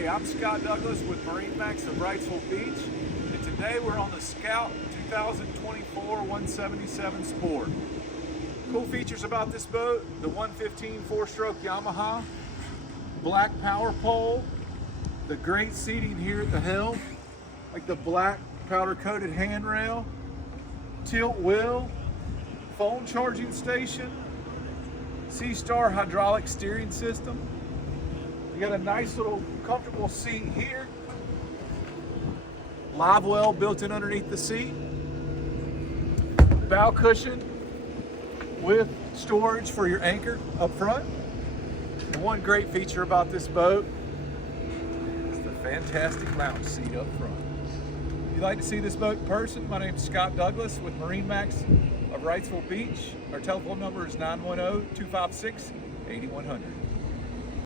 Hey, I'm Scott Douglas with MarineMax of Wrightsville Beach, and today we're on the Scout 2024 177 Sport. Cool features about this boat: the 115 4-stroke Yamaha, black power pole, the great seating here at the helm, like the black powder-coated handrail, tilt wheel, phone charging station, C-Star hydraulic steering system. You got a nice little comfortable seat here. Live well built in underneath the seat. Bow cushion with storage for your anchor up front. And one great feature about this boat is the fantastic lounge seat up front. If you'd like to see this boat in person, my name is Scott Douglas with MarineMax of Wrightsville Beach. Our telephone number is 910-256-8100.